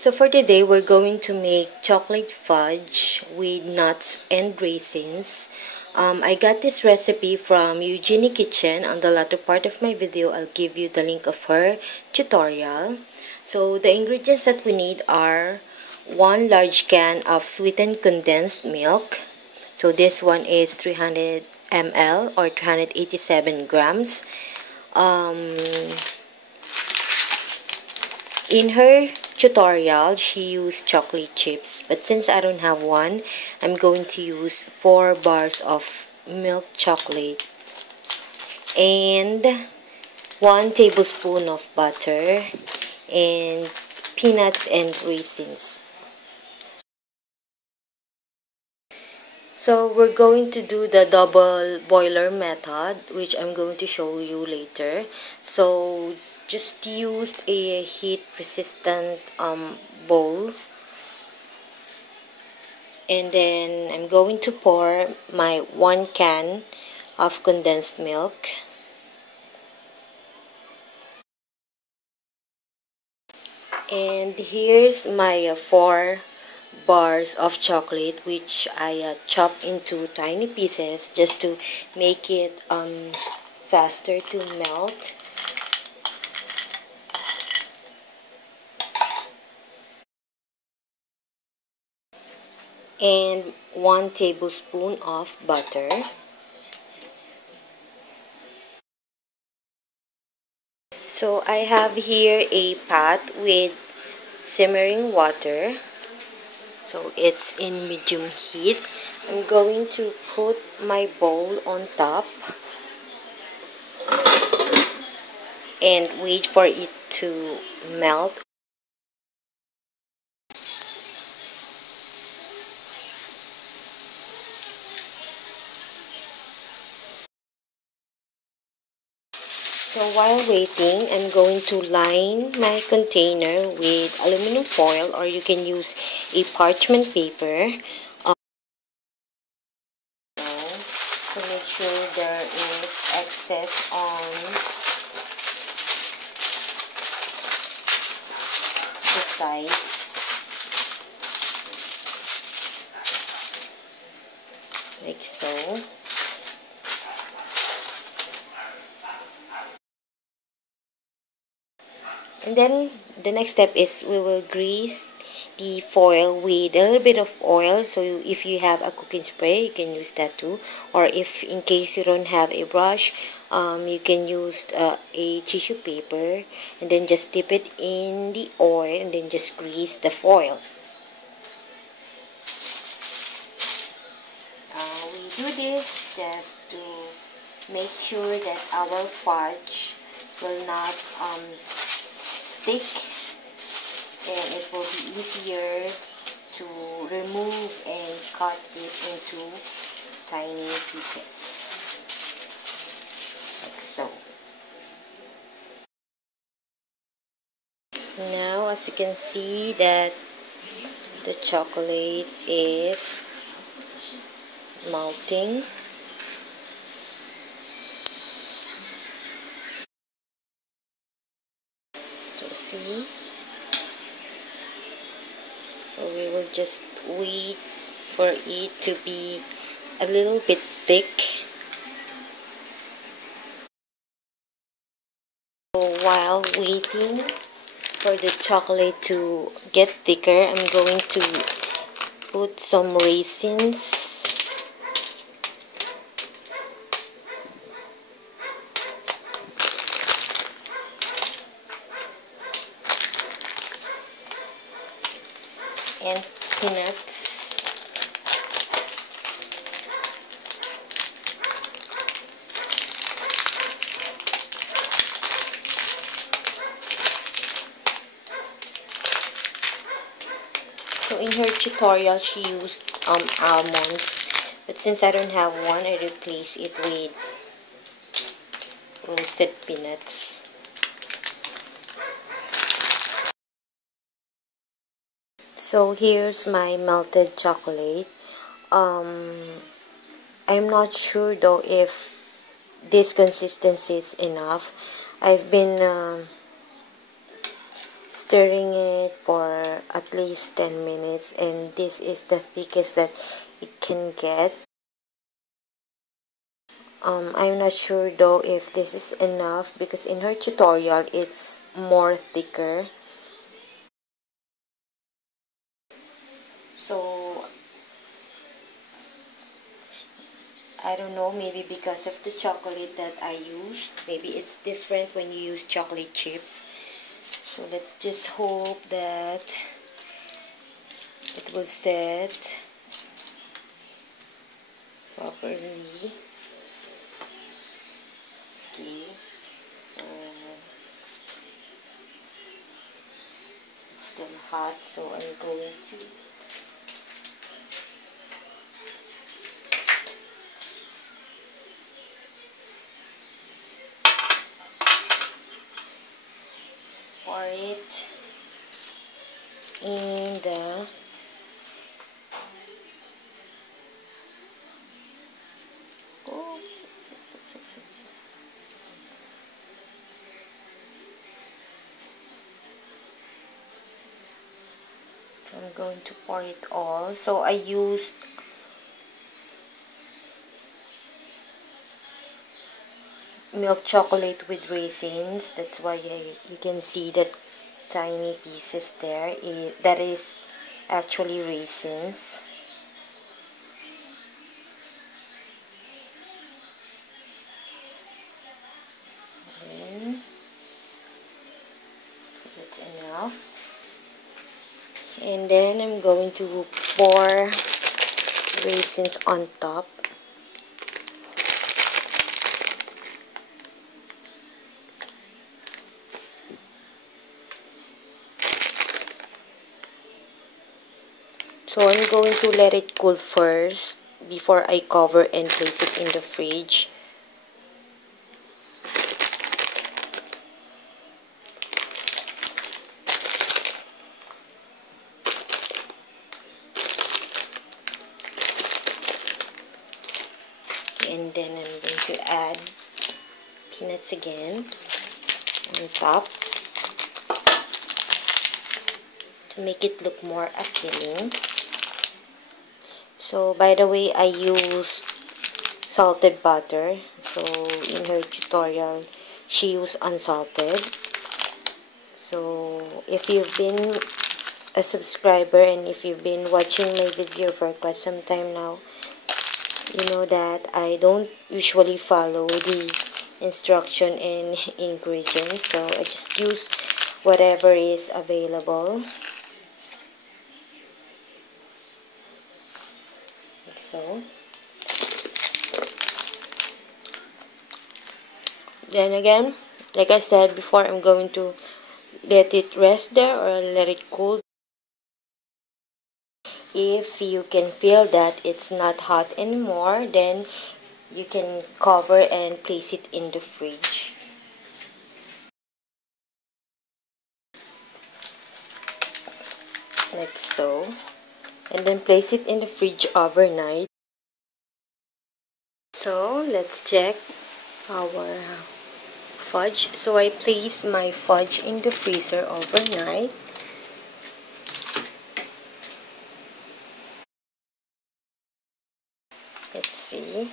So for today, we're going to make chocolate fudge with nuts and raisins. I got this recipe from Eugenie Kitchen. On the latter part of my video, I'll give you the link of her tutorial. So the ingredients that we need are 1 large can of sweetened condensed milk. So this one is 300 ml or 387 grams. In her tutorial, she used chocolate chips, but since I don't have one, I'm going to use 4 bars of milk chocolate and 1 tablespoon of butter and peanuts and raisins. So we're going to do the double boiler method, which I'm going to show you later. So just use a heat resistant bowl, and then I'm going to pour my 1 can of condensed milk, and here's my 4 bars of chocolate, which I chopped into tiny pieces just to make it faster to melt. And 1 tablespoon of butter. So I have here a pot with simmering water. So it's in medium heat. I'm going to put my bowl on top and wait for it to melt. So while waiting, I'm going to line my container with aluminum foil, or you can use a parchment paper to make sure there is excess on the side. Like so. And then the next step is we will grease the foil with a little bit of oil. So if you have a cooking spray, you can use that too. Or if in case you don't have a brush, you can use a tissue paper and then just dip it in the oil and then just grease the foil. We do this just to make sure that our fudge will not stick, and it will be easier to remove and cut it into tiny pieces, like so. Now, as you can see, that the chocolate is melting. So see, so we will just wait for it to be a little bit thick. So while waiting for the chocolate to get thicker, I'm going to put some raisins. And peanuts. So in her tutorial, she used almonds, but since I don't have one, I replace it with roasted peanuts. So here's my melted chocolate. I'm not sure though if this consistency is enough. I've been stirring it for at least 10 minutes, and this is the thickest that it can get. I'm not sure though if this is enough, because in her tutorial it's more thicker. So I don't know, maybe because of the chocolate that I used, maybe it's different when you use chocolate chips. So let's just hope that it will set properly. Okay, so it's still hot, so I'm going to pour it in the I'm going to pour it all. So I used milk chocolate with raisins. That's why you can see that tiny pieces there. That is actually raisins. And that's enough. And then I'm going to pour raisins on top. So I'm going to let it cool first before I cover and place it in the fridge. And then I'm going to add peanuts again on top to make it look more appealing. So by the way, I used salted butter. So in her tutorial, she used unsalted. So if you've been a subscriber and if you've been watching my video for quite some time now, you know that I don't usually follow the instruction and ingredients, so I just use whatever is available, like so. Then again, like I said before, I'm going to let it rest there or let it cool. If you can feel that it's not hot anymore, then you can cover and place it in the fridge. Like so. And then place it in the fridge overnight. So let's check our fudge. So I place my fudge in the freezer overnight. Let's see.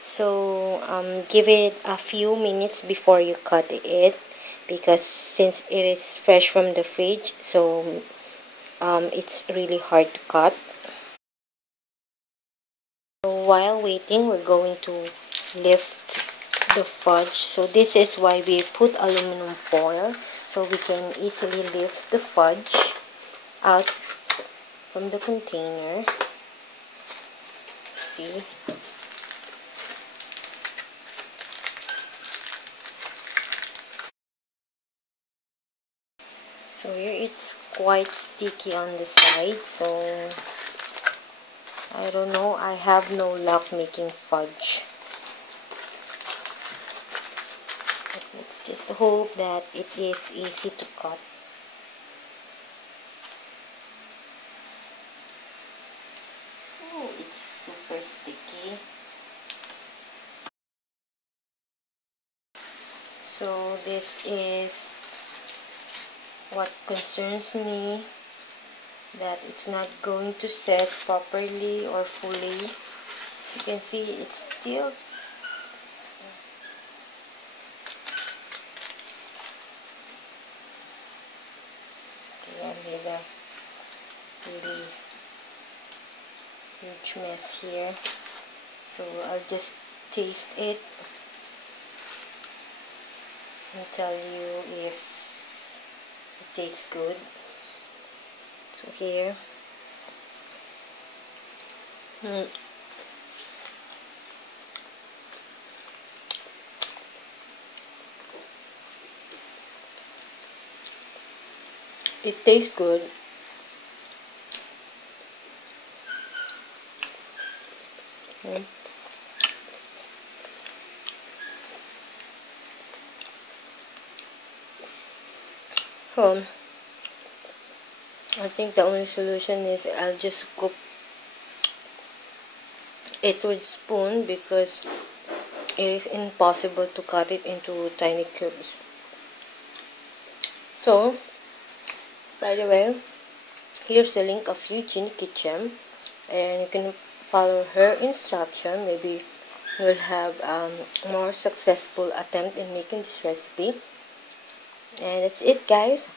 So give it a few minutes before you cut it, because since it is fresh from the fridge, so it's really hard to cut. So while waiting, we're going to lift the fudge. So this is why we put aluminum foil, so we can easily lift the fudge out from the container. See? So here it's quite sticky on the side, so I don't know, I have no luck making fudge. But let's just hope that it is easy to cut. Oh, it's super sticky. So this is what concerns me, that it's not going to set properly or fully. As you can see, it's still I made a really huge mess here, so I'll just taste it and tell you if it tastes good. So here, it tastes good. I think the only solution is I'll just scoop it with spoon, because it is impossible to cut it into tiny cubes. So, by the way, here's the link of Eugenie Kitchen, and you can follow her instruction. Maybe you'll have more successful attempt in making this recipe. And that's it, guys.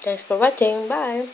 Thanks for watching. Bye.